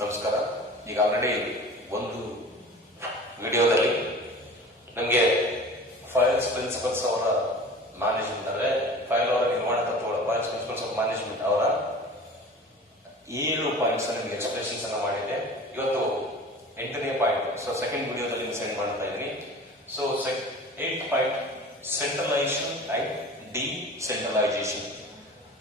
ನಮಸ್ಕಾರ. ಈಗ ಆಲ್ರೆಡಿ ಒಂದು ವಿಡಿಯೋದಲ್ಲಿ ನಮಗೆ ಫೈನಾನ್ಸ್ ಪ್ರಿನ್ಸಿಪಲ್ಸ್ ಅವರ ಮ್ಯಾನೇಜ್ಮೆಂಟ್ ಅಂದರೆ ಫೈಲ್ ಅವರ ನಿರ್ವಹಣಾ ತತ್ವಗಳ ಫೈನಾನ್ಸ್ ಪ್ರಿನ್ಸಿಪಲ್ಸ್ ಆಫ್ ಮ್ಯಾನೇಜ್ಮೆಂಟ್ ಅವರ 7 ಪಾಯಿಂಟ್ಸ್ ನಿಮಗೆ ಎಕ್ಸ್ಪ್ರೆಷನ್ಸ್ ಅನ್ನ ಮಾಡಿದ್ದೆ. ಇವತ್ತು 8ನೇ ಪಾಯಿಂಟ್. ಸೊ ಸೆಕೆಂಡ್ ವಿಡಿಯೋದಲ್ಲಿ ಸೆಂಡ್ ಮಾಡ್ತಾ ಇದ್ದೀನಿ. So 8th point, centralisation and decentralisation,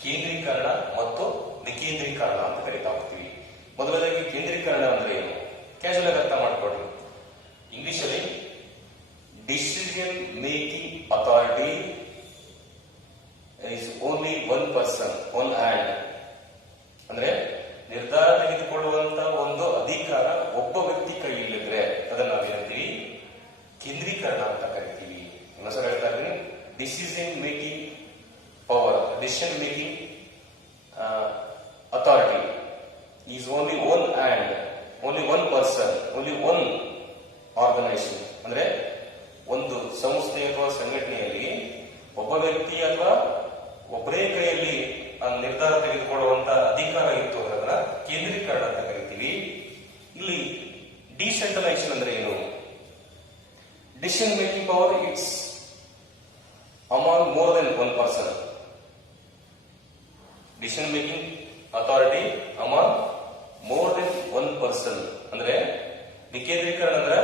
ಕೇಂದ್ರೀಕರಣ ಮತ್ತು ವಿಕೇಂದ್ರೀಕರಣ ಅಂತ ಕರಿತಾ ಹೋಗ್ತೀವಿ. ಮೊದಲನೇದಾಗಿ ಕೇಂದ್ರೀಕರಣ ಅಂದ್ರೆ ಏನು ಕ್ಯಾಶುವಲ್ ಆಗಿ ಅರ್ಥ ಮಾಡ್ಕೊಡ್ರಿ. ಇಂಗ್ಲಿಷ್ ಅಲ್ಲಿ decision making authority is only one person, one hand. ಅಂದ್ರೆ ನಿರ್ಧಾರ ತೆಗೆದುಕೊಳ್ಳುವಂತ ಒಂದು ಅಧಿಕಾರ ಒಬ್ಬ ವ್ಯಕ್ತಿ ಕೈಯಲ್ಲಿದ್ರೆ ಅದನ್ನ ನಾವೇನಂತೀವಿ ಕೇಂದ್ರೀಕರಣ ಅಂತ ಕರಿತೀವಿ. ಇನ್ನೊಂದ್ಸಲ ಹೇಳ್ತಾ ಇದ್ದೀನಿ, decision making power, decision making authority is only one hand, only one person, only one organization. ಅಂದ್ರೆ ಒಂದು ಸಂಸ್ಥೆ ಅಥವಾ ಸಂಘಟನೆಯಲ್ಲಿ ಒಬ್ಬ ವ್ಯಕ್ತಿ ಅಥವಾ ಒಬ್ಬರೇ ಕೈಯಲ್ಲಿ ನಿರ್ಧಾರ ತೆಗೆದುಕೊಳ್ಳುವಂತ ಅಧಿಕಾರ ಇತ್ತು ಅಂದ್ರೆ ಅದನ್ನ ಕೇಂದ್ರೀಕರಣ ಅಂತ ಕರಿತೀವಿ. ಇಲ್ಲಿ ಡಿಸೆಂಟ್ರಲೈಸೇಷನ್ ಅಂದ್ರೆ ಏನು? Decision making power it's among more than one person. Decision making authority among more than one person. ಅಂದ್ರೆ ವಿಕೇಂದ್ರೀಕರಣ ಅಂದ್ರೆ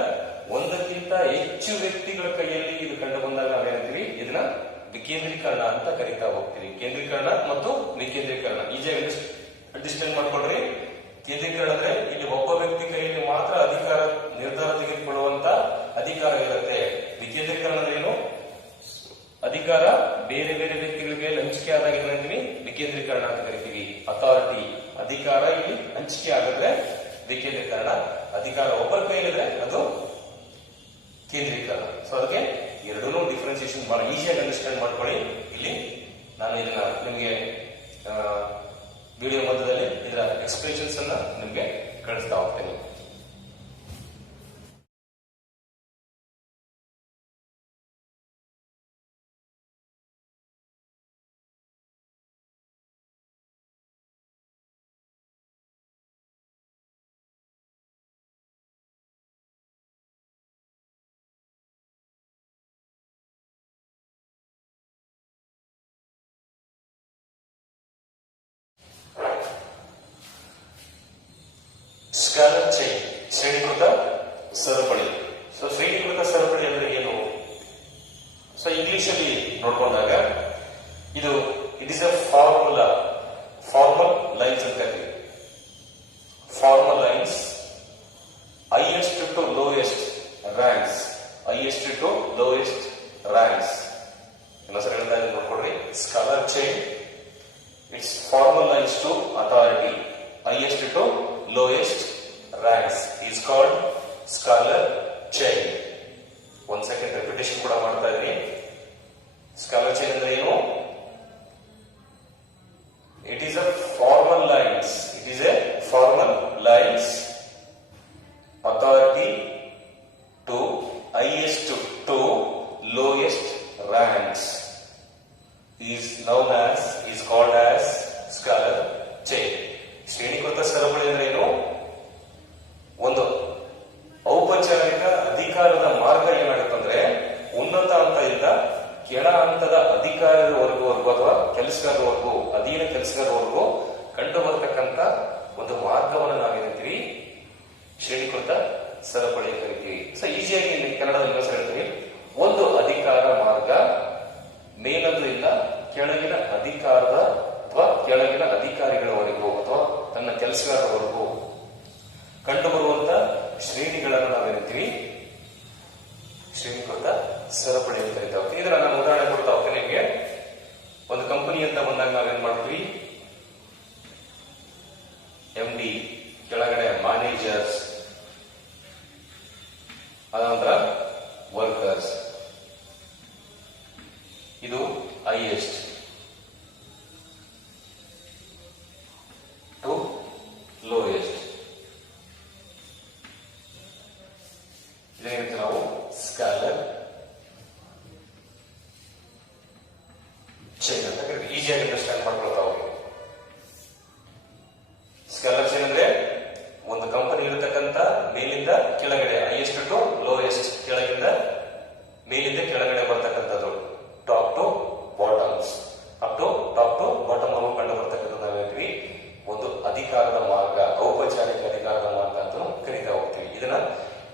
ಒಂದಕ್ಕಿಂತ ಹೆಚ್ಚು ವ್ಯಕ್ತಿಗಳ ಕೈಯಲ್ಲಿ ಇದು ಕಂಡು ಬಂದಾಗ ನಾವೇನಂತೀವಿ ಇದನ್ನ ವಿಕೇಂದ್ರೀಕರಣ ಅಂತ ಕರಿತಾ ಹೋಗ್ತೀವಿ. ಕೇಂದ್ರೀಕರಣ ಮತ್ತು ವಿಕೇಂದ್ರೀಕರಣ ಈಜಿಯಾಗಿ ಅಂಡರ್ಸ್ಟ್ಯಾಂಡ್ ಮಾಡ್ಕೊಡ್ರಿ. ಕೇಂದ್ರೀಕರಣ ಅಂದ್ರೆ ಇಲ್ಲಿ ಒಬ್ಬ ವ್ಯಕ್ತಿ ಕೈಯಲ್ಲಿ ಮಾತ್ರ ಅಧಿಕಾರ, ನಿರ್ಧಾರ ತೆಗೆದುಕೊಳ್ಳುವಂತ ಅಧಿಕಾರ ಇರುತ್ತೆ. ವಿಕೇಂದ್ರೀಕರಣ ಅಂದ್ರೆ ಏನು? ಅಧಿಕಾರ ಬೇರೆ ಬೇರೆ ವ್ಯಕ್ತಿಗಳಿಗೆ ಹಂಚಿಕೆ ಆದಾಗ ಏನಂತೀವಿ ವಿಕೇಂದ್ರೀಕರಣ ಅಂತ ಕರಿತೀವಿ. ಅಥಾರಿಟಿ ಅಧಿಕಾರ ಇಲ್ಲಿ ಹಂಚಿಕೆ ಆಗಿದ್ರೆ ವಿಕೇಂದ್ರೀಕರಣ, ಅಧಿಕಾರ ಒಬ್ಬರ ಕೈಲಿದ್ರೆ ಅದು ಕೇಂದ್ರೀಕರಣ. ಸೊ ಅದಕ್ಕೆ ಎರಡೂ ಡಿಫ್ರೆನ್ಸಿಯೇಷನ್ ಬಹಳ ಈಸಿಯಾಗಿ ಅಂಡರ್ಸ್ಟ್ಯಾಂಡ್ ಮಾಡ್ಕೊಳ್ಳಿ. ಇಲ್ಲಿ ನಾನು ಇದನ್ನ ನಿಮಗೆ ವಿಡಿಯೋ ಮಧ್ಯದಲ್ಲಿ ಇದರ ಎಕ್ಸ್ಪ್ರೆಷನ್ಸ್ ಅನ್ನ ನಿಮಗೆ ಕಳಿಸ್ತಾ ಹೋಗ್ತೇನೆ. ಸ್ಕ್ಯಾಲರ್ ಚೈನ್, ಶ್ರೇಣೀಕೃತ ಸರಪಳಿ. ಸೊ ಶ್ರೇಣೀಕೃತ ಸರಪಳಿ ಅಂದ್ರೆ ಏನು? ಸೊ ಇಂಗ್ಲಿಷ್ ಅಲ್ಲಿ ನೋಡ್ಕೊಂಡಾಗ ಇದು it is a formula, formal lines ಅಂತ ಕರೀತೀವಿ. Formal lines, highest to lowest ranks, highest to lowest ranks. ಇನ್ನೊಂದ್ಸರಿ ಹೇಳ್ತಾ ಇದ್ದೀನಿ ನೋಡ್ಕೊಡ್ರಿ. Scalar chain, it's formal lines to authority, highest to lowest ranks is called scalar chain. One second repetition ಕೂಡ ಮಾಡ್ತಾ ಇದೀನಿ. Scalar chain ಅಂದ್ರೆ ಏನು? It is a formal lines, it is a formal lines authority to highest to lowest ranks is known as, is called as scalar chain. ಶ್ರೇಣೀಕೃತ ಸರಪಳಿ ಅಂದ್ರೆ ಏನು? ಒಂದು ಔಪಚಾರಿಕ ಅಧಿಕಾರದ ಮಾರ್ಗ ಏನಾಗುತ್ತಂದ್ರೆ ಉನ್ನತ ಹಂತದಿಂದ ಕೆಳ ಹಂತದ ಅಧಿಕಾರದವರೆಗೂ ಅಥವಾ ಕೆಲಸಗಾರವರೆಗೂ, ಅಧೀನ ಕೆಲಸಗಾರವರೆಗೂ ಕಂಡು ಬರತಕ್ಕಂತ ಒಂದು ಮಾರ್ಗವನ್ನು ನಾವೇನಿರ್ತೀವಿ ಶ್ರೇಣೀಕೃತ ಸರಪಳಿ ಕರಿತೀವಿ. ಸೊ ಈಸಿಯಾಗಿ ಕನ್ನಡದಲ್ಲಿ ಇನ್ನೊಂದ್ಸಲ ಹೇಳ್ತೀವಿ. ಒಂದು ಅಧಿಕಾರ ಮಾರ್ಗ ಮೇಲಂದ್ರಿಂದ ಕೆಳಗಿನ ಅಧಿಕಾರದ ಅಥವಾ ಕೆಳಗಿನ ಅಧಿಕಾರಿಗಳವರೆಗೂ ಅಥವಾ ತನ್ನ ಕೆಲಸಗಾರರವರೆಗೂ ಕಂಡು ಬರುವಂತ ಶ್ರೇಣಿಗಳನ್ನು ನಾವೇನಿರ್ತೀವಿ ಶ್ರೇಣೀಕೃತ ಸರಪಳಿ ಅಂತ ಕರಿತಾ ಹೋಗ್ತೀವಿ. ಇದನ್ನ ನಾನು ಉದಾಹರಣೆ ಕೊಡ್ತಾ ಹೋಗ್ತೇನೆ ನಿಮಗೆ. ಒಂದು ಕಂಪನಿ ಅಂತ ಬಂದಾಗ ನಾವೇನ್ ಮಾಡ್ತೀವಿ, MD, ಕೆಳಗಡೆ ಮ್ಯಾನೇಜರ್ಸ್, ಅನಂತರ ವರ್ಕರ್ಸ್. ಇದು ಹೈಯೆಸ್ಟ್ ಟು ಲೋಯೆಸ್ಟ್. ಇದೇನಂತ ನಾವು ಸ್ಕಾಲರ್ ಚೈನ್ ಅಂತ ಕರಿತೀವಿ. ಈಸಿಯಾಗಿ ಅಂಡರ್ಸ್ಟ್ಯಾಂಡ್ ಮಾಡ್ಕೊಳ್ತಾ ಹೋಗಿ. ಸ್ಕಾಲರ್ ಚೈನ್ ಅಂದ್ರೆ ಒಂದು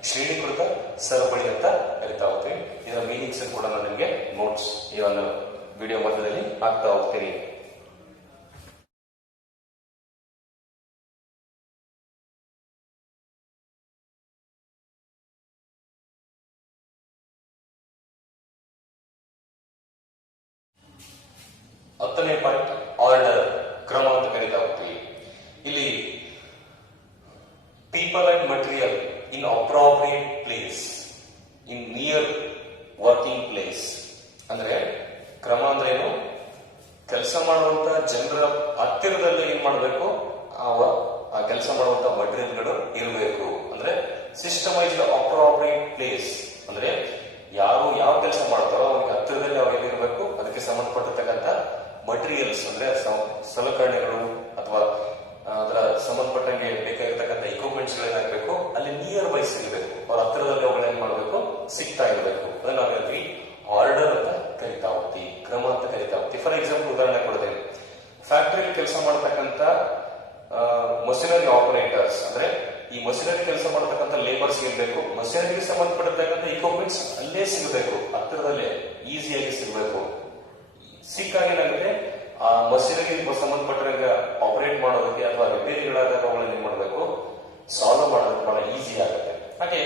ಶ್ರೇಣೀಕೃತ ಸರಪಳಿ ಅಂತ ಕರಿತಾ ಹೋಗ್ತೀವಿ. ಇದರ ಮೀನಿಂಗ್ಸ್ ಕೂಡ ನಾನು ನಿಮಗೆ ನೋಟ್ಸ್ ಈ ಒಂದು ವಿಡಿಯೋ ಮಧ್ಯದಲ್ಲಿ ಹಾಕ್ತಾ ಹೋಗ್ತೀನಿ. ಹತ್ತನೇ ಪಾಯಿಂಟ್ ಆರ್ಡರ್, ಕ್ರಮ ಅಂತ ಕರಿತಾ ಹೋಗ್ತೀವಿ. ಇಲ್ಲಿ people and material in appropriate place in near working place. ಅಂದ್ರೆ ಕ್ರಮ ಅಂದ್ರೆ ಏನು, ಕೆಲಸ ಮಾಡುವಂತ ಜನರ ಹತ್ತಿರದಲ್ಲಿ ಏನ್ ಮಾಡಬೇಕು, ಆ ಕೆಲಸ ಮಾಡುವಂತ ಮಟೀರಿಯಲ್ಗಳು ಇರಬೇಕು. ಅಂದ್ರೆ ಸಿಸ್ಟಮೈಸ್ಡ್ ಅಪ್ರಾಪ್ರಿಯೇಟ್ ಪ್ಲೇಸ್ ಅಂದ್ರೆ ಯಾರು ಯಾವ ಕೆಲಸ ಮಾಡ್ತಾರೋ ಅವ್ರಿಗೆ ಹತ್ತಿರದಲ್ಲಿ ಅವ್ರಿಗೆ ಇರಬೇಕು. ಅದಕ್ಕೆ ಸಂಬಂಧಪಟ್ಟಿರ್ತಕ್ಕಂಥ ಮಟೀರಿಯಲ್ಸ್ ಅಂದ್ರೆ ಸಲಕರಣೆಗಳು ಅಥವಾ ಅದರ ಸಂಬಂಧಪಟ್ಟಂಗೆ ಬೇಕಾಗಿರ್ತಕ್ಕಂಥ ಇಕ್ವಿಪ್ಮೆಂಟ್ಸ್ ಗಳೇನಾಗಬೇಕು ಅಲ್ಲಿ ನಿಯರ್ ಬೈ ಸಿಗಬೇಕು. ಅವ್ರ ಹತ್ತಿರದಲ್ಲಿ ಅವುಗಳೇನ್ ಮಾಡಬೇಕು, ಸಿಗ್ತಾ ಇರಬೇಕು. ಅದನ್ನ ನಾವು ಹೇಳ್ತೀವಿ ಆರ್ಡರ್ ಅಂತ ಕರಿತಾ ಹೋಗ್ತೀವಿ, ಕ್ರಮ ಅಂತ ಕರಿತಾ ಹೋಗ್ತೀವಿ. ಫಾರ್ ಎಕ್ಸಾಂಪಲ್ ಉದಾಹರಣೆ ಕೊಡ್ತೇನೆ. ಫ್ಯಾಕ್ಟರಿಯಲ್ಲಿ ಕೆಲಸ ಮಾಡತಕ್ಕಂಥ ಮಷಿನರಿ ಆಪರೇಟರ್ಸ್ ಅಂದ್ರೆ ಈ ಮಷಿನರಿ ಕೆಲಸ ಮಾಡತಕ್ಕಂಥ ಲೇಬರ್ಸ್ ಇರಬೇಕು. ಮಷಿನರಿಗೆ ಸಂಬಂಧಪಟ್ಟಿರ್ತಕ್ಕಂಥ ಇಕ್ವಿಪ್ಮೆಂಟ್ಸ್ ಅಲ್ಲೇ ಸಿಗಬೇಕು, ಹತ್ತಿರದಲ್ಲೇ ಈಸಿಯಾಗಿ ಸಿಗಬೇಕು. ಸಿಕ್ಕಾಗ ಏನಾಗುತ್ತೆ, ಆ ಮಷಿನರಿ ಸಂಬಂಧಪಟ್ಟಂಗ ಆಪರೇಟ್ ಮಾಡೋದಕ್ಕೆ ಅಥವಾ ರಿಪೇರಿಗಳಾದಾಗ ಅವುಗಳನ್ನ ಏನ್ ಮಾಡಬೇಕು, ಸಾಲ್ವ್ ಮಾಡೋದಕ್ಕೆ ಬಹಳ ಈಸಿ ಆಗುತ್ತೆ. ಹಾಗೆ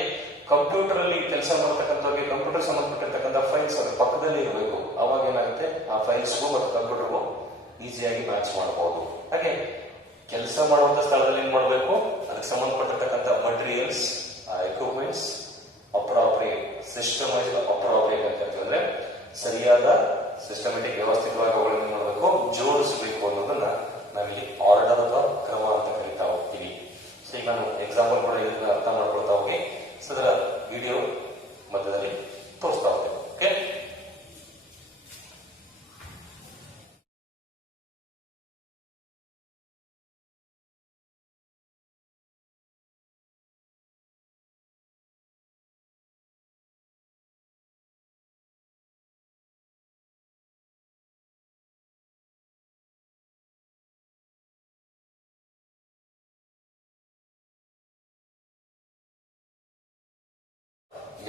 ಕಂಪ್ಯೂಟರ್ ಅಲ್ಲಿ ಕೆಲಸ ಮಾಡತಕ್ಕಂಥವ್ರಿಗೆ ಕಂಪ್ಯೂಟರ್ ಸಂಬಂಧಪಟ್ಟಿರ್ತಕ್ಕಂಥ ಫೈಲ್ಸ್ ಅದ್ರ ಪಕ್ಕದಲ್ಲಿ ಇರಬೇಕು. ಅವಾಗ ಏನಾಗುತ್ತೆ, ಆ ಫೈಲ್ಸ್ಗೂ ಮತ್ತು ಕಂಪ್ಯೂಟರ್ಗೂ ಈಸಿಯಾಗಿ ಮ್ಯಾಚ್ ಮಾಡಬಹುದು. ಹಾಗೆ ಕೆಲಸ ಮಾಡುವಂತ ಸ್ಥಳದಲ್ಲಿ ಏನ್ ಮಾಡಬೇಕು, ಅದಕ್ಕೆ ಸಂಬಂಧಪಟ್ಟಿರ್ತಕ್ಕಂಥ ಮಟೀರಿಯಲ್ಸ್, ಎಕ್ವಿಪ್ಮೆಂಟ್ಸ್ ಅಪ್ರಾಪ್ರಿಯೇಟ್, ಸಿಸ್ಟಮೈಸ್ಡ್ ಅಪ್ರಾಪ್ರಿಯೇಟ್ ಅಂತ ಹೇಳ್ತೀವಿ. ಅಂದ್ರೆ ಸರಿಯಾದ ಸಿಸ್ಟಮೆಟಿಕ್ ವ್ಯವಸ್ಥಿತವಾಗಿ ಅವುಗಳನ್ನ ಮಾಡಬೇಕು, ಜೋಡಿಸಬೇಕು ಅನ್ನೋದನ್ನ ನಾವಿಲ್ಲಿ ಆರ್ಡರ್ ಅಥವಾ ಕ್ರಮ ಅಂತ ಕರಿತಾ ಹೋಗ್ತೀವಿ. ಸೊ ಈಗ ನಾನು ಎಕ್ಸಾಂಪಲ್ ಕೂಡ ಇದನ್ನ ಅರ್ಥ ಮಾಡ್ಕೊಳ್ತಾ ಹೋಗಿ ಅದರ ವಿಡಿಯೋ ಮಧ್ಯದಲ್ಲಿ ತೋರಿಸ್ತಾ ಹೋಗ್ತೇನೆ. ಓಕೆ,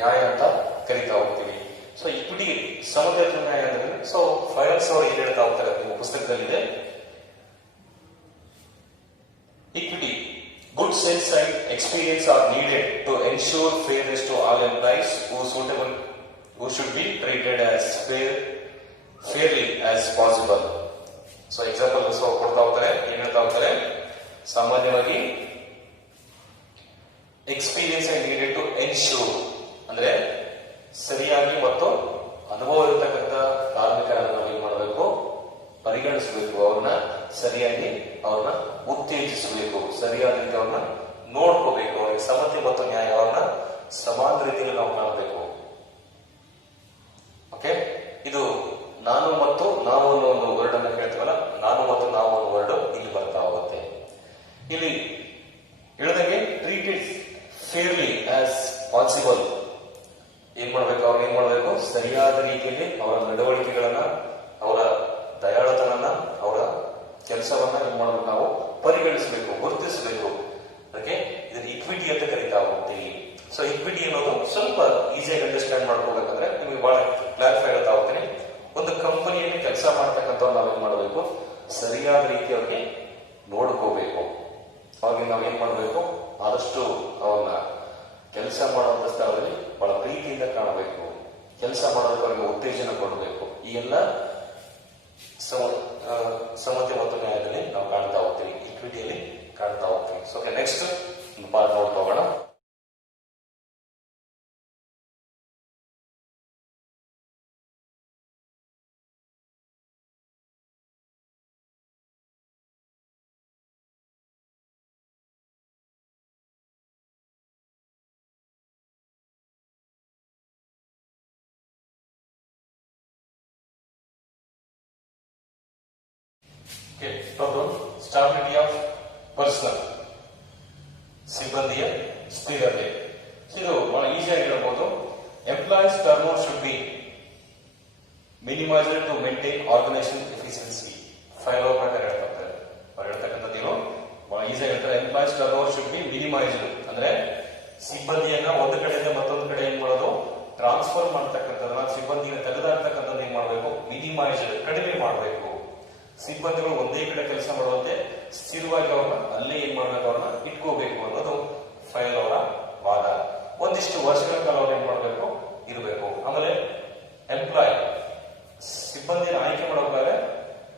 ನ್ಯಾಯ ಅಂತ ಕರಿತಾ ಹೋಗ್ತೀವಿ. ಸೊ ಇಕ್ವಿಟಿ ಸಮತೆ ನ್ಯಾಯ ಅಂದ್ರೆ, ಸೊ ಫೈನಾನ್ಸ್ ಅವರು ಏನ್ ಹೇಳ್ತಾ ಹೋಗ್ತಾರೆ ನಿಮ್ಮ ಪುಸ್ತಕದಲ್ಲಿದೆ, equity good sense and experience are needed to ensure fairness to all employees who should be treated as fairly as possible. So example ಕೊಡ್ತಾ ಹೋಗ್ತಾರೆ, ಏನ್ ಹೇಳ್ತಾ ಹೋಗ್ತಾರೆ, ಸಾಮಾನ್ಯವಾಗಿ experience and needed to ensure ಅಂದ್ರೆ ಸರಿಯಾಗಿ ಮತ್ತು ಅನುಭವ ಇರತಕ್ಕಂಥ ಕಾರ್ಮಿಕರನ್ನು ನಾವು ಏನ್ ಮಾಡಬೇಕು, ಪರಿಗಣಿಸಬೇಕು. ಅವ್ರನ್ನ ಸರಿಯಾಗಿ ಅವ್ರನ್ನ ಉತ್ತೇಜಿಸಬೇಕು, ಸರಿಯಾದ ರೀತಿ ಅವ್ರನ್ನ ನೋಡ್ಕೋಬೇಕು. ಅವ್ರಿಗೆ ಸಮತೆ ಮತ್ತು ನ್ಯಾಯ ಅವ್ರನ್ನ ಸಮಾನ ರೀತಿಯಲ್ಲಿ ನಾವು ಕಾಣಬೇಕು. ಓಕೆ, ಇದು ನಾನು ಮತ್ತು ನಾವು ಅನ್ನೋ ಒಂದು ವರ್ಡ್ ಅನ್ನ ಕೇಳ್ತೀವಲ್ಲ, ನಾನು ಮತ್ತು ನಾವು ಅನ್ನೋ ವರ್ಡ್ ಇಲ್ಲಿ ಬರ್ತಾ ಹೋಗುತ್ತೆ. ಇಲ್ಲಿ ಹೇಳಿದಂಗೆ ಟ್ರೀಟೆಡ್ ಫೇರ್ಲಿ ಆಸ್ ಪಾಸಿಬಲ್ ಏನ್ ಮಾಡ್ಬೇಕು, ಅವ್ರಿಗೆ ಏನ್ ಮಾಡ್ಬೇಕು, ಸರಿಯಾದ ರೀತಿಯಲ್ಲಿ ಅವರ ನಡವಳಿಕೆಗಳನ್ನ, ಅವರ ದಯಾಳತನನ್ನ, ಅವರ ಕೆಲಸವನ್ನ ಏನ್ ಮಾಡ್ಬೇಕು, ನಾವು ಪರಿಗಣಿಸಬೇಕು, ಗುರುತಿಸಬೇಕು. ಅದಕ್ಕೆ ಇದನ್ನ ಇಕ್ವಿಟಿ ಅಂತ ಕರಿತಾ ಹೋಗ್ತೀವಿ. ಸೊ ಇಕ್ವಿಟಿ ಅನ್ನೋದು ಸ್ವಲ್ಪ ಈಸಿಯಾಗಿ ಅಂಡರ್ಸ್ಟ್ಯಾಂಡ್ ಮಾಡ್ಕೋಬೇಕಂದ್ರೆ ನಿಮಗೆ ಬಹಳ ಕ್ಲಾರಿಫೈ ಹೇಳ್ತಾ ಹೋಗ್ತೀನಿ. ಒಂದು ಕಂಪನಿಯಲ್ಲಿ ಕೆಲಸ ಮಾಡ್ತಕ್ಕಂಥವ್ರು ನಾವೇನ್ ಮಾಡಬೇಕು, ಸರಿಯಾದ ರೀತಿ ಅವ್ರಿಗೆ ನೋಡ್ಕೋಬೇಕು. ಅವಾಗ ನಾವೇನ್ ಮಾಡಬೇಕು, ಆದಷ್ಟು ಅವ್ರನ್ನ ಕೆಲಸ ಮಾಡುವಂತ ಸ್ಥಳದಲ್ಲಿ ಬಹಳ ಪ್ರೀತಿಯಿಂದ ಕಾಣಬೇಕು, ಕೆಲಸ ಮಾಡೋದಕ್ಕೆ ಅವರಿಗೆ ಉತ್ತೇಜನ ಕೊಡಬೇಕು. ಈ ಎಲ್ಲ ಸಮತೆ ಮತ್ತು ನ್ಯಾಯದಲ್ಲಿ ನಾವು ಕಾಣ್ತಾ ಹೋಗ್ತೀವಿ, ಇಕ್ವಿಟಿಯಲ್ಲಿ ಕಾಣ್ತಾ ಹೋಗ್ತೀವಿ. ಸೊ ನೆಕ್ಸ್ಟ್ ಪಾರ್ಟ್ ನೋಡ್ತಾ ಹೋಗೋಣ. ಸ್ಟಾಬಿಲಿಟಿ ಆಫ್ ಪರ್ಸನಲ್, ಸಿಬ್ಬಂದಿಯ ಸ್ಥಿರತೆ. ಇದು ಬಹಳ ಈಸಿಯಾಗಿ ಹೇಳ್ಬೋದು. Employees turnover should be minimised to maintain organisation efficiency. Fayol ಅವ್ರ ಪ್ರಕಾರ ಹೇಳ್ತಾರೆ, ಅವ್ರು ಹೇಳ್ತಕ್ಕಂಥದ್ದು ಬಹಳ ಈಸಿಯಾಗಿ ಹೇಳ್ತಾರೆ. Employees turnover should be minimised ಅಂದ್ರೆ ಸಿಬ್ಬಂದಿಯನ್ನ ಒಂದು ಕಡೆಯಿಂದ ಮತ್ತೊಂದು ಕಡೆ ಏನ್ ಮಾಡೋದು, ಟ್ರಾನ್ಸ್ಫರ್ ಮಾಡ್ತಕ್ಕಂಥದ್ದನ್ನ, ಸಿಬ್ಬಂದಿನ ತೆಗೆದಾಡ್ತಕ್ಕಂಥದ್ದು ಏನ್ ಮಾಡಬೇಕು, ಮಿನಿಮೈಸ್ ಕಡಿಮೆ ಮಾಡಬೇಕು. ಸಿಬ್ಬಂದಿಗಳು ಒಂದೇ ಕಡೆ ಕೆಲಸ ಮಾಡುವಂತೆ ಸ್ಥಿರವಾಗಿ ಅವ್ರನ್ನ ಅಲ್ಲೇ ಏನ್ ಮಾಡ್ಬೇಕು, ಅವ್ರನ್ನ ಇಟ್ಕೋಬೇಕು ಅನ್ನೋದು ಫೈಲ್ ಅವರ ವಾದ. ಒಂದಿಷ್ಟು ವರ್ಷಗಳ ಕಾಲ ಅವ್ರು ಏನ್ ಮಾಡಬೇಕು, ಇರಬೇಕು. ಆಮೇಲೆ ಎಂಪ್ಲಾಯ್ ಸಿಬ್ಬಂದಿನ ಆಯ್ಕೆ ಮಾಡಬೇಕಾದ್ರೆ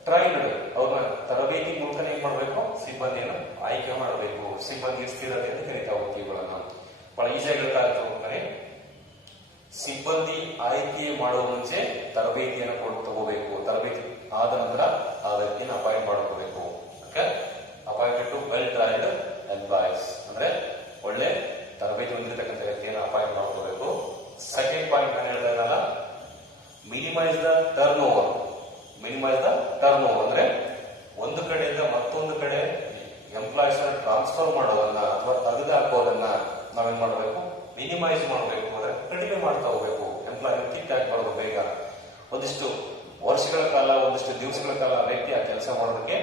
ಟ್ರೈನ್ಡ್ ಅವ್ರನ್ನ ತರಬೇತಿ ಮೂಲಕ ಏನ್ ಮಾಡಬೇಕು, ಸಿಬ್ಬಂದಿಯನ್ನು ಆಯ್ಕೆ ಮಾಡಬೇಕು. ಸಿಬ್ಬಂದಿಯ ಸ್ಥಿರತೆ ಅಂತ ಕರಿತಾ ಹೋಗ್ತೀವಿ. ಬಹಳ ಈಸಿಯಾಗಿ ಗೊತ್ತಾಗ್ತದೆ. ಸಿಬ್ಬಂದಿ ಆಯ್ಕೆ ಮಾಡುವ ಮುಂಚೆ ತರಬೇತಿಯನ್ನು ತಗೋಬೇಕು. ತರಬೇತಿ ಆದ ನಂತರ ಆ ವ್ಯಕ್ತಿನ ಅಪಾಯಿಂಟ್ ಮಾಡ್ಕೋಬೇಕು. Okay, appointed to well trained employees ಅಂದ್ರೆ ಒಳ್ಳೆ ತರಬೇತಿ ಹೊಂದಿರತಕ್ಕಂಥ ವ್ಯಕ್ತಿಯನ್ನು ಅಪಾಯಿಂಟ್ ಮಾಡ್ಕೋಬೇಕು. ಸೆಕೆಂಡ್ ಪಾಯಿಂಟ್ ನಾನು ಹೇಳಿದಾಗ minimise the turnover. Minimise the turnover ಅಂದ್ರೆ ಒಂದು ಕಡೆಯಿಂದ ಮತ್ತೊಂದು ಕಡೆ ಎಂಪ್ಲಾಯೀಸ್ ಟ್ರಾನ್ಸ್ಫರ್ ಮಾಡೋದನ್ನ ಅಥವಾ ತೆಗೆದು ಹಾಕೋದನ್ನ ನಾವೇನ್ ಮಾಡಬೇಕು, ಮಿನಿಮೈಸ್ ಮಾಡಬೇಕು. ಅಂದ್ರೆ ಕಡಿಮೆ ಮಾಡ್ತಾ ಹೋಗ್ಬೇಕು. ಎಂಪ್ಲಾಯ್ ಕಿಕ್ ಮಾಡೋದು ಬೇಗ. ಒಂದಿಷ್ಟು ವರ್ಷಗಳ ಕಾಲ, ಒಂದಿಷ್ಟು ದಿವಸಗಳ ಕಾಲ ವ್ಯಕ್ತಿ ಆ ಕೆಲಸ ಮಾಡೋದಕ್ಕೆ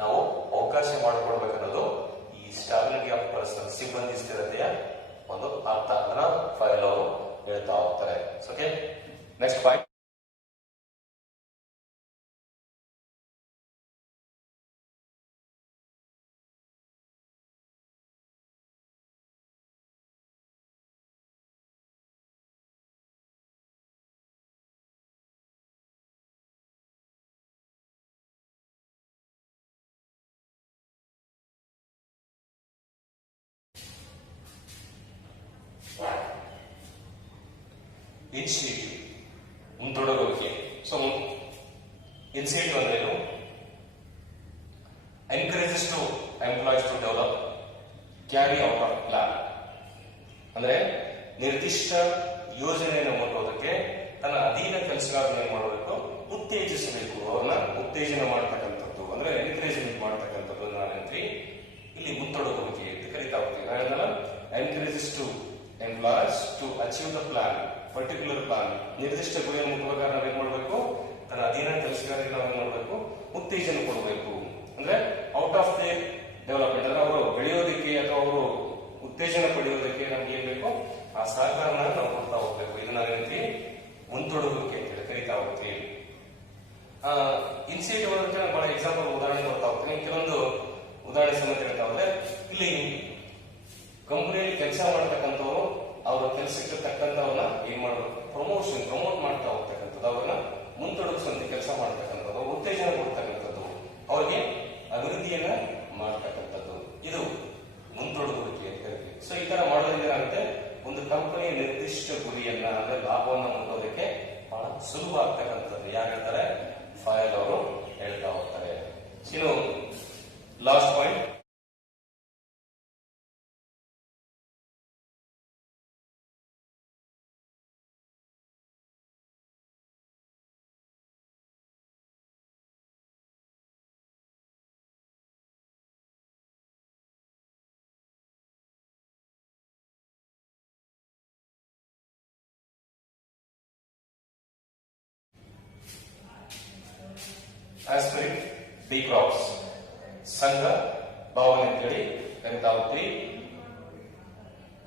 ನಾವು ಅವಕಾಶ ಮಾಡಿಕೊಡ್ಬೇಕನ್ನೋದು ಈ ಸ್ಟಾಬಿಲಿಟಿ ಆಫ್ ಪರ್ಸನ್, ಸಿಬ್ಬಂದಿ ಸ್ಥಿರತೆಯ ಒಂದು ಅರ್ಥ. ಅದನ್ನ ಫೈಲ್ ಅವರು ಹೇಳ್ತಾ ಹೋಗ್ತಾರೆ. Okay, next point. ಇನಿಷಿಯೇಟಿವ್, ಮುಂದೊಡಗುವಿಕೆ. ಸೊ ಇನಿಷಿಯೇಟಿವ್ ಅಂದ್ರೆ ಏನು? Encourages to employees to develop, carry out of plan. ಅಂದ್ರೆ ನಿರ್ದಿಷ್ಟ ಯೋಜನೆಯನ್ನು ಮುಟ್ಟೋದಕ್ಕೆ ತನ್ನ ಅಧೀನ ಕೆಲಸಗಾರನ ಏನ್ ಮಾಡಬೇಕು, ಉತ್ತೇಜಿಸಬೇಕು. ಅವ್ರನ್ನ ಉತ್ತೇಜನ ಮಾಡತಕ್ಕಂಥದ್ದು ಅಂದ್ರೆ ಎನ್ಕರೇಜ್ಮೆಂಟ್ ಮಾಡತಕ್ಕಂಥದ್ದು. ನಾನೇಂದ್ರಿ ಇಲ್ಲಿ ಮುಂದೊಡಗುವಿಕೆ ಅಂತ ಕರಿತಾ ಹೋಗ್ತೀವಿ. ನಾವೆಲ್ಲ encourages to employees to achieve the plan, particular plan. ನಿರ್ದಿಷ್ಟ ಗುರಿಯನ್ನು ಮುಟ್ಟಬೇಕಾದ್ರೆ ನಾವೇನ್ ಮಾಡಬೇಕು, ತನ್ನ ಅಧೀನ ಕೆಲಸಗಾರರಿಗೆ ನಾವೇನ್ ಮಾಡಬೇಕು, ಉತ್ತೇಜನ ಕೊಡಬೇಕು. ಅಂದ್ರೆ ಔಟ್ ಆಫ್ ದಿ ಡೆವಲಪ್ಮೆಂಟ್ ಅಂದ್ರೆ ಅವರು ಬೆಳೆಯೋದಕ್ಕೆ ಅಥವಾ ಅವರು ಉತ್ತೇಜನ ಪಡೆಯೋದಕ್ಕೆ ನಮ್ಗೆ ಏನ್ ಬೇಕು, ಆ ಸಹಕಾರನ ನಾವು ಕೊಡ್ತಾ ಹೋಗ್ಬೇಕು. ಇದು ನಾವೇಂತಿ ಮುಂದೊಡಗುವಿಕೆ ಅಂತ ಕರಿತಾ ಹೋಗ್ತೀವಿ. ಇನಿಷಿಯೇಟಿವ್ ಅನ್ನೋದಕ್ಕೆ ನಾನು ಬಹಳ ಎಕ್ಸಾಂಪಲ್ ಉದಾಹರಣೆ ಕೊಡ್ತಾ ಹೋಗ್ತೀನಿ. ಕೆಲವೊಂದು ಉದಾಹರಣೆ ಸಮೇತ ಹೇಳ್ತಾ ಹೋದ್ರೆ, ಇಲ್ಲಿ ಕಂಪನಿಯಲ್ಲಿ ಕೆಲಸ ಮಾಡ್ತಕ್ಕಂಥವ್ರು ಅವರ ಕೆಲಸಕ್ಕೆ ತಕ್ಕಂಥವ್ರನ್ನ ಏನ್ ಮಾಡಬೇಕು, ಪ್ರಮೋಟ್ ಮಾಡ್ತಾ ಹೋಗ್ತಕ್ಕಂಥದ್ದು, ಅವ್ರನ್ನ ಮುಂದೊಡಗಿಸುವಂತೆ ಕೆಲಸ ಮಾಡ್ತಕ್ಕಂಥದ್ದು, ಉತ್ತೇಜನ ಕೊಡ್ತಕ್ಕಂಥದ್ದು, ಅವ್ರಿಗೆ ಅಭಿವೃದ್ಧಿಯನ್ನ ಮಾಡ್ತಕ್ಕಂಥದ್ದು. ಇದು ಮುಂದೊಡಗುವಿಕೆ ಅಂತ ಕರಿತೀವಿ. ಸೊ ಈ ತರ ಮಾಡೋದ್ರಿಂದ ಏನಾಗುತ್ತೆ, ಒಂದು ಕಂಪನಿಯ ನಿರ್ದಿಷ್ಟ ಗುರಿಯನ್ನ ಅಂದ್ರೆ ಲಾಭವನ್ನ ಮುಟ್ಟೋದಕ್ಕೆ ಬಹಳ ಸುಲಭ ಆಗ್ತಕ್ಕಂಥದ್ದು. ಯಾರು ಹೇಳ್ತಾರೆ, ಫೈಲ್ ಅವರು ಹೇಳ್ತಾ ಹೋಗ್ತಾರೆ. ಇನ್ನು ಲಾಸ್ಟ್ ಪಾಯಿಂಟ್, ಆಸ್ಪಿರಿಟ್ ಬಿ ಕ್ರಾಪ್ಸ್, ಸಂಘ ಭಾವನೆ ಅಂತೇಳಿ ಕರಿತಾ ಹೋಗ್ತೀವಿ.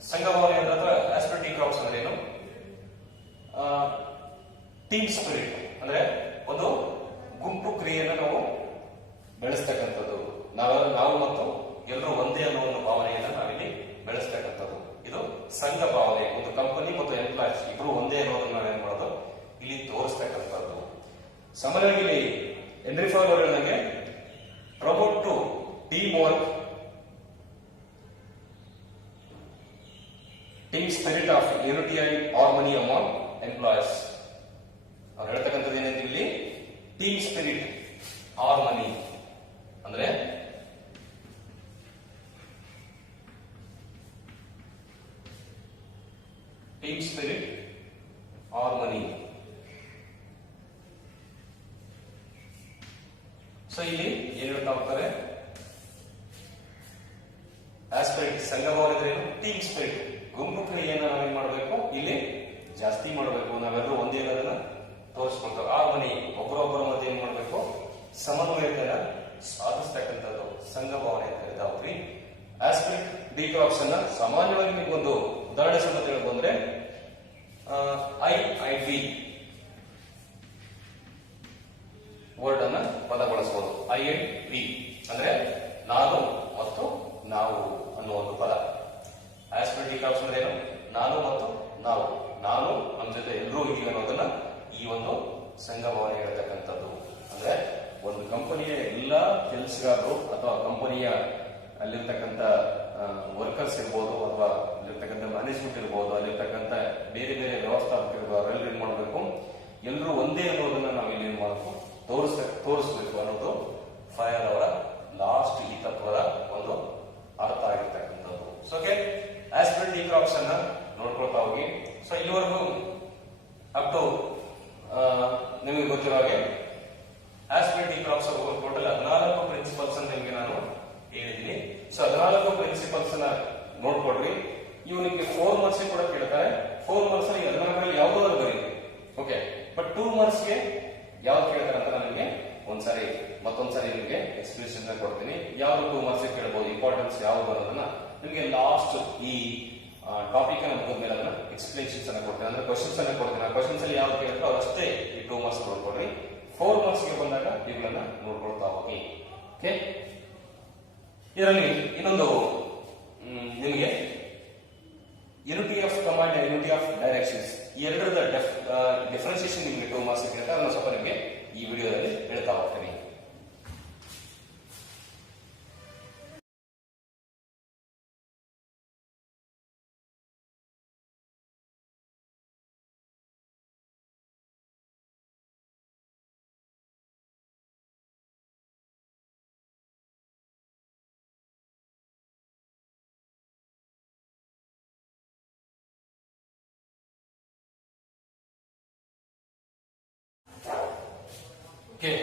ಸಂಘ ಭಾವನೆ ಅಂದ್ರೆ ಆಸ್ಪಿರಿಟ್ ಡಿ ಕ್ರಾಪ್ಸ್ ಅಂದ್ರೆ ಏನು, ಟೀಮ್ ಸ್ಪಿರಿಟ್ ಅಂದ್ರೆ ಒಂದು ಗುಂಪು ಕ್ರಿಯೆಯನ್ನು ನಾವು ಬೆಳೆಸ್ತಕ್ಕಂಥದ್ದು. ನಾವು ಮತ್ತು ಎಲ್ಲರೂ ಒಂದೇ ಅನ್ನೋ ಒಂದು ಭಾವನೆಯನ್ನ ನಾವಿಲ್ಲಿ ಬೆಳೆಸ್ತಕ್ಕಂಥದ್ದು. ಇದು ಸಂಘ ಭಾವನೆ. ಒಂದು ಕಂಪನಿ ಮತ್ತು ಎಂಪ್ಲಾಯೀಸ್ ಇಬ್ರು ಒಂದೇ ಅನ್ನೋದನ್ನ ನಾವೇನ್ ಮಾಡೋದು, ಇಲ್ಲಿ ತೋರಿಸ್ತಕ್ಕಂಥದ್ದು. ಸಾಮಾನ್ಯವಾಗಿ ಹೆನ್ರಿ ಫೋರ್ಡ್ ಅವರು ಹೇಳಿದಂಗೆ promote to team work, team spirit of unity and harmony among employees. ಅವ್ರು ಹೇಳ್ತಕ್ಕಂಥದ್ದು ಏನಂತ ಇಲ್ಲಿ, ಟೀಮ್ ಸ್ಪಿರಿಟ್, ಹಾರ್ಮನಿ ಅಂದ್ರೆ ಟೀಮ್ ಸ್ಪಿರಿಟ್, ಹಾರ್ಮನಿ. ಸೊ ಇಲ್ಲಿ ಏನ್ ಹೇಳ್ತಾ ಹೋಗ್ತಾರೆ, ಆಸ್ಪಿರಿಟ್ ಸಂಘಭಾವನೆ ಅಂದ್ರೆ ಏನು, ಟೀಮ್ ಸ್ಪಿರಿಟ್ ಗುಂಪು ಕ್ರಿಯೆಯನ್ನ ನಾವೇನ್ ಮಾಡಬೇಕು, ಇಲ್ಲಿ ಜಾಸ್ತಿ ಮಾಡಬೇಕು. ನಾವೆಲ್ಲರೂ ಒಂದೇ ಅನ್ನೋದನ್ನ ತೋರಿಸ್ಕೊಳ್ತಾರೆ. ಹಾರ್ಮನಿ, ಒಬ್ಬರೊಬ್ಬರ ಮಧ್ಯೆ ಏನ್ ಮಾಡಬೇಕು, ಸಮನ್ವಯತೆಯನ್ನ ಸಾಧಿಸ್ತಕ್ಕಂಥದ್ದು ಸಂಘಭಾವನೆ ಅಂತ ಹೇಳ್ತಾ ಹೋಗ್ತೀವಿ. ಆಸ್ಪೆಕ್ಟ್ ಡಿಕ್ರಾಪ್ಸ್ ಅನ್ನ ಸಾಮಾನ್ಯವಾಗಿ ನಿಮ್ಗೊಂದು ಉದಾಹರಣೆ ಸಮೇತ ಹೇಳಬಹುದು ಅಂದ್ರೆ ಐ ವರ್ಡ್ ಅನ್ನ ಪದ ಬಳಸಬಹುದು. ಐ ಅಂಡ್ ವಿ ಅಂದ್ರೆ ನಾನು ಮತ್ತು ನಾವು ಅನ್ನುವ ಒಂದು ಪದ. ಆಸ್ಪೆಕ್ಟ್ ಡಿಕ್ರಾಪ್ಸ್ ಅಂದ್ರೆ ಏನು? ನಾನು ಮತ್ತು ನಾವು, ನಾನು ನಮ್ಮ ಜೊತೆ ಎಲ್ಲರೂ ಇದೀವಿ ಅನ್ನೋದನ್ನ ಈ ಒಂದು ಸಂಘಭಾವನೆ ಹೇಳ್ತಕ್ಕಂಥದ್ದು. ಅಂದ್ರೆ ಒಂದು ಕಂಪನಿಯ ಎಲ್ಲ ಕೆಲಸಗಾರರು ಅಥವಾ ಕಂಪನಿಯ ಅಲ್ಲಿರ್ತಕ್ಕಂಥ ವರ್ಕರ್ಸ್ ಇರ್ಬೋದು, ಅಥವಾ ಅಲ್ಲಿರ್ತಕ್ಕಂಥ ಮ್ಯಾನೇಜ್ಮೆಂಟ್ ಇರ್ಬೋದು, ಅಲ್ಲಿರ್ತಕ್ಕಂಥ ಬೇರೆ ಬೇರೆ ವ್ಯವಸ್ಥಾಪಕರು ಅವರೆಲ್ಲರೂ ಏನ್ ಮಾಡಬೇಕು, ಎಲ್ಲರೂ ಒಂದೇ ಅನ್ನೋದನ್ನ ನಾವು ಇಲ್ಲಿ ಏನ್ ಮಾಡಬೇಕು, ತೋರಿಸ್ಬೇಕು ಅನ್ನೋದು ಫಯರ್ ಅವರ ಲಾಸ್ಟ್ ಈ ತತ್ವದ ಒಂದು ಅರ್ಥ ಆಗಿರ್ತಕ್ಕಂಥದ್ದು. ಸೊ ಓಕೆ, ಆಸ್ಪೆಕ್ಟ್ ಡಿಕ್ರಾಪ್ಸ್ ಅನ್ನ ನೋಡ್ಕೊಳ್ತಾ ಹೋಗಿ. ಸೊ ಇಲ್ಲಿವರೆಗೂ ಅಪ್ ಟು ನಿಮಗೆ ಗೊತ್ತಿರೋ ಹಾಗೆ ಆಸ್ಪೆಕ್ಟ್ ಡಿಕ್ರಾಪ್ಸ್ ಟೋಟಲ್ 14 ಪ್ರಿನ್ಸಿಪಲ್ಸ್ ಅಂತ ನಿಮಗೆ ನಾನು ಹೇಳಿದ್ದೀನಿ. ಸೊ 14 ಪ್ರಿನ್ಸಿಪಲ್ಸ್ ಅನ್ನ ನೋಡ್ಕೊಡ್ರಿ. ಇವು ನಿಮಗೆ 4 ಮಾರ್ಕ್ಸ್ ಕೂಡ ಕೇಳ್ತಾರೆ. 4 ಮಾರ್ಕ್ಸ್ ಅಲ್ಲಿ 14ರಲ್ಲಿ ಯಾವುದಾದ್ರು ಬರೀ, ಓಕೆ. ಬಟ್ 2 ಮಾರ್ಕ್ಸ್ ಗೆ ಯಾವ್ದು ಕೇಳ್ತಾರೆ ಅಂತ ನಾನು ನಿಮಗೆ ಮತ್ತೊಂದ್ಸರಿ ನಿಮಗೆ ಎಕ್ಸ್ಪ್ಲೇಷನ್ ಕೊಡ್ತೀನಿ. ಯಾವ್ದು 2 ಮಾರ್ಕ್ಸ್ ಕೇಳಬಹುದು, ಇಂಪಾರ್ಟೆನ್ಸ್ ಯಾವ್ದು ಅನ್ನೋದನ್ನ ನಿಮಗೆ ಲಾಸ್ಟ್ ಈ ಟಾಪಿಕ್ ಅನ್ನ ಮುಗಿದ ಮೇಲೆ ಅದನ್ನ ಎಕ್ಸ್ಪ್ಲೇಷನ್ಸ್ ಅನ್ನ ಕೊಡ್ತೀನಿ, ಅಂದ್ರೆ ಕ್ವಶನ್ಸ್ ಅನ್ನ ಕೊಡ್ತೀನಿ. ಆ ಕ್ವಶನ್ಸ್ ಅಲ್ಲಿ ಯಾವ್ದು ಕೇಳುತ್ತೋ ಅಷ್ಟೇ ಈ 2 ಮಾರ್ಕ್ಸ್ ನೋಡ್ಕೊಡ್ರಿ. 4 ಮಾರ್ಕ್ಸ್ ಗೆ ಬಂದಾಗ ಇವುಗಳನ್ನ ನೋಡ್ಕೊಳ್ತಾ ಹೋಗಿ. ಓಕೆ, ಇದರಲ್ಲಿ ಇನ್ನೊಂದು ನಿಮಗೆ unity of command, unity of directions, ಈ ಎರಡರದ ಡಿಫರೆನ್ಸಿಯೇಷನ್ ನಿಮಗೆ 2 ಮಾರ್ಕ್ಸ್ ಇರುತ್ತೆ. ಅದನ್ನು ಸ್ವಲ್ಪ ನಿಮಗೆ ಈ ವಿಡಿಯೋದಲ್ಲಿ ಹೇಳ್ತಾ ಹೋಗ್ತೀನಿ. Okay,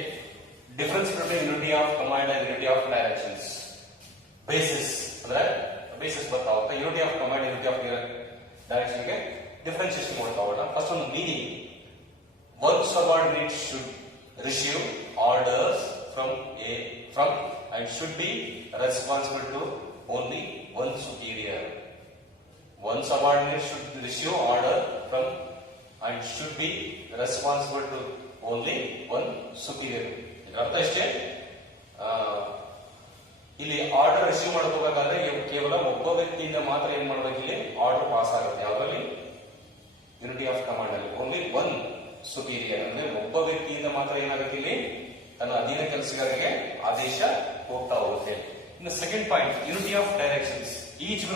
difference between unity of command and unity of directions. Basis ಅಂದ್ರೆ ಬೇಸಿಸ್ ಬರ್ತಾ ಹೋಗ್ತಾ. Unity of command, unity of direction ಗೆ ಡಿಫರೆನ್ಸಿಯೇಷನ್ ಮಾಡ್ತಾ ಹೋಗೋಣ. ಫಸ್ಟ್ ಒಂದು meaning. One subordinate should receive orders from and should be responsible to only one superior. One subordinate should receive order from and should be responsible to only one superior. ಅರ್ಥ ಇಷ್ಟೇ. ಇಲ್ಲಿ order receive ಮಾಡ್ಕೋಬೇಕಾದ್ರೆ ಕೇವಲ ಒಬ್ಬ ವ್ಯಕ್ತಿಯಿಂದ ಮಾತ್ರ ಏನ್ ಮಾಡ್ಬೇಕು, ಇಲ್ಲಿ ಆರ್ಡರ್ ಪಾಸ್ ಆಗುತ್ತೆ. ಯಾವ್ದ್ರಲ್ಲಿ? ಯೂನಿಟಿ ಆಫ್ ಕಮಾಂಡ್ ಅಲ್ಲಿ ಓನ್ಲಿ ಒನ್ ಸುಪೀರಿಯರ್ ಅಂದ್ರೆ ಒಬ್ಬ ವ್ಯಕ್ತಿಯಿಂದ ಮಾತ್ರ ಏನಾಗುತ್ತೆ, ಇಲ್ಲಿ ತನ್ನ ಅಧೀನ ಕೆಲಸಗಾರರಿಗೆ ಆದೇಶ ಹೋಗ್ತಾ ಹೋಗುತ್ತೆ. ಇನ್ನು second point, unity of directions. Each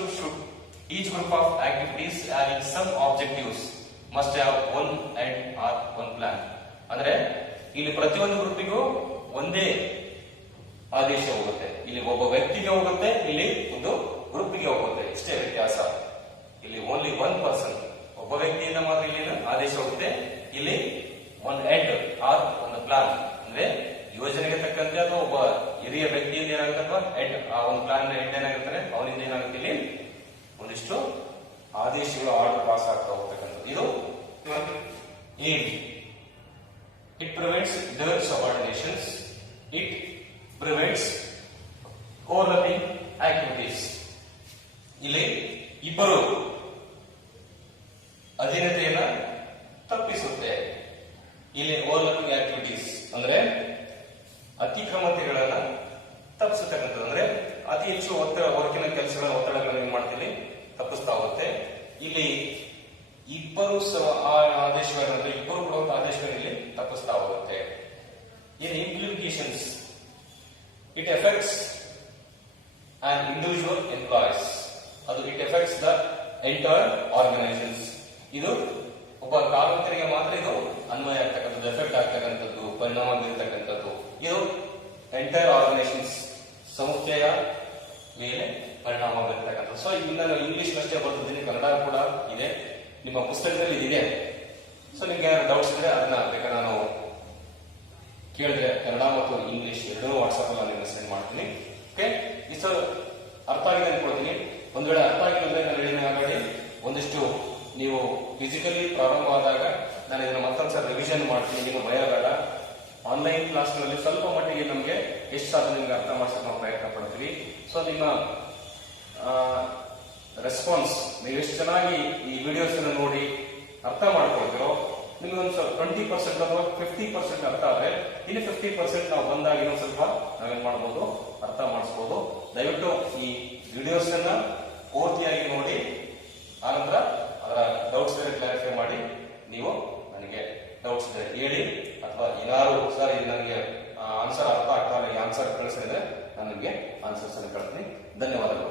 group of activities having some objectives must have one end or one plan. ಅಂದ್ರೆ ಇಲ್ಲಿ ಪ್ರತಿಯೊಂದು ಗ್ರೂಪಿಗೂ ಒಂದೇ ಆದೇಶ ಹೋಗುತ್ತೆ. ಇಲ್ಲಿ ಒಬ್ಬ ವ್ಯಕ್ತಿಗೆ ಹೋಗುತ್ತೆ, ಇಲ್ಲಿ ಒಂದು ಗ್ರೂಪ್ಗೆ ಹೋಗುತ್ತೆ. ಇಷ್ಟೇ ವ್ಯತ್ಯಾಸ. ಇಲ್ಲಿ ಓನ್ಲಿ ಒನ್ ಪರ್ಸನ್, ಒಬ್ಬ ವ್ಯಕ್ತಿಯಿಂದ ಮಾತ್ರ ಇಲ್ಲಿ ಆದೇಶ ಹೋಗುತ್ತೆ. ಇಲ್ಲಿ ಒನ್ ಎಂಡ್ ಆರ್ ಒಂದು ಪ್ಲಾನ್ ಅಂದ್ರೆ ಯೋಜನೆಗೆ ತಕ್ಕಂತೆ ಅಥವಾ ಒಬ್ಬ ಹಿರಿಯ ವ್ಯಕ್ತಿಯಿಂದ ಏನಾಗುತ್ತೆ ಅಥವಾ ಎಂಡ್ ಆ ಒಂದು ಪ್ಲಾನ್ ಎಂಡ್ ಏನಾಗುತ್ತಾರೆ, ಅವನಿಂದ ಏನಾಗುತ್ತೆ, ಇಲ್ಲಿ ಒಂದಿಷ್ಟು ಆದೇಶಗಳು ಆರ್ಡರ್ ಪಾಸ್ ಆಗ್ತಾ ಹೋಗ್ತಕ್ಕಂಥದ್ದು. ಇದು aim. It prevents their subordinations. It prevents overlapping activities. ಇಲ್ಲಿ ಇಬ್ಬರು ಅಧೀನತೆಯನ್ನ ತಪ್ಪಿಸುತ್ತೆ. ಇಲ್ಲಿ ಓವರ್ಲಾಪಿಂಗ್ ಆಕ್ಟಿವಿಟೀಸ್ ಅಂದ್ರೆ ಅತಿಕ್ರಮತೆಗಳನ್ನ ತಪ್ಪಿಸತಕ್ಕಂಥದ್ದು. ಅಂದ್ರೆ ಅತಿ ಹೆಚ್ಚು ವರ್ಕಿನ ಕೆಲಸಗಳ ಒತ್ತಡಗಳನ್ನು ಏನ್ ಮಾಡ್ತೀವಿ, ತಪ್ಪಿಸ್ತಾ ಹೋಗುತ್ತೆ. ಇಲ್ಲಿ ಇಬ್ಬರು ಆದೇಶಗಳಂದ್ರೆ ಇಬ್ಬರು ಕೊಡುವಂತ ಆದೇಶಗಳಲ್ಲಿ ತಪ್ಪಿಸ್ತಾ ಹೋಗುತ್ತೆ. In implications, it affects on individual employees. ಅದು it affects the entire organisations. ಇದು ಒಬ್ಬ ಕಾರ್ಮಿಕರಿಗೆ ಮಾತ್ರ ಇದು ಅನ್ವಯ ಆಗ್ತಕ್ಕಂಥದ್ದು, ಎಫೆಕ್ಟ್ ಆಗ್ತಕ್ಕಂಥದ್ದು, ಪರಿಣಾಮ ಬೀರ್ತಕ್ಕಂಥದ್ದು. ಇದು ಎಂಟೈರ್ ಆರ್ಗನೈಸೇಷನ್ಸ್ ಸಂಸ್ಥೆಯ ಮೇಲೆ ಪರಿಣಾಮ ಬೀರ್ತಕ್ಕಂಥದ್ದು. ಸೊ ಇಲ್ಲಿ ನಾನು ಇಂಗ್ಲಿಷ್ ಅಷ್ಟೇ ಬರ್ತಿದ್ದೀನಿ, ಕನ್ನಡ ಕೂಡ ಇದೆ ನಿಮ್ಮ ಪುಸ್ತಕದಲ್ಲಿ ಇದಿದೆ. ಸೊ ನಿಮ್ಗೆ ಏನಾದ್ರು ಡೌಟ್ಸ್ ಇದ್ರೆ ಅದನ್ನ ಬೇಕಾದ್ರೆ ನಾನು ಕೇಳಿದ್ರೆ ಕನ್ನಡ ಮತ್ತು ಇಂಗ್ಲಿಷ್ ಎರಡೂ ವಾಟ್ಸ್ಆಪ್ ಅಲ್ಲಿ ನಾನು ಸೆಂಡ್ ಮಾಡ್ತೀನಿ. ಓಕೆ, ಇಷ್ಟು ಅರ್ಥ ಆಗಿದೆ ಅನ್ಕೊಳ್ತೀನಿ. ಒಂದ್ ವೇಳೆ ಅರ್ಥ ಆಗಿಲ್ಲ ನಾನು ಹೇಳಿದ ಹಾಗಾಗಿ ಒಂದಿಷ್ಟು ನೀವು ಫಿಸಿಕಲಿ ಪ್ರಾರಂಭ ಆದಾಗ ನಾನು ಇದನ್ನ ಮತ್ತೊಂದ್ಸಲ ರಿವಿಷನ್ ಮಾಡ್ತೀನಿ. ನೀವು ಭಯ ಬೇಡ. ಆನ್ಲೈನ್ ಕ್ಲಾಸ್ಗಳಲ್ಲಿ ಸ್ವಲ್ಪ ಮಟ್ಟಿಗೆ ನಮಗೆ ಎಷ್ಟು ಸಾಧ್ಯ ನಿಮ್ಗೆ ಅರ್ಥ ಮಾಡ್ಸಕ್ಕೆ ನಾವು ಪ್ರಯತ್ನ ಪಡ್ತೀವಿ. ಸೊ ನಿಮ್ಮ ರೆಸ್ಪಾನ್ಸ್ ನೀವು ಎಷ್ಟು ಚೆನ್ನಾಗಿ ಈ ವಿಡಿಯೋಸ್ ನೋಡಿ ಅರ್ಥ ಮಾಡ್ಕೊಳ್ತಿರೋ ನಿಮ್ಗೆ ಒಂದು 20% ಅಥವಾ 50% ಅರ್ಥ ಆದ್ರೆ ಇನ್ನು 50% ನಾವು ಬಂದಾಗ ಇನ್ನೊಂದು ಸ್ವಲ್ಪ ನಾವೇನ್ ಮಾಡ್ಬೋದು ಅರ್ಥ ಮಾಡಿಸ್ಬೋದು. ದಯವಿಟ್ಟು ಈ ವಿಡಿಯೋಸ್ ಅನ್ನ ಪೂರ್ತಿಯಾಗಿ ನೋಡಿ ಆನಂತರ ಅದರ ಡೌಟ್ಸ್ ಕ್ಲಾರಿಫೈ ಮಾಡಿ. ನೀವು ನನಗೆ ಡೌಟ್ಸ್ ಇದ್ರೆ ಹೇಳಿ, ಅಥವಾ ಏನಾದ್ರು ಸರ್ ಇದು ನನಗೆ ಆನ್ಸರ್ ಅರ್ಥ ಆಗ್ತಾ ಇಲ್ಲ, ಈ ಆನ್ಸರ್ ಕಳಿಸಿದ್ರೆ ನಾನು ನಿಮಗೆ ಆನ್ಸರ್ಸ್ ಅನ್ನು ಕಳಿಸ್ತೀನಿ. ಧನ್ಯವಾದಗಳು.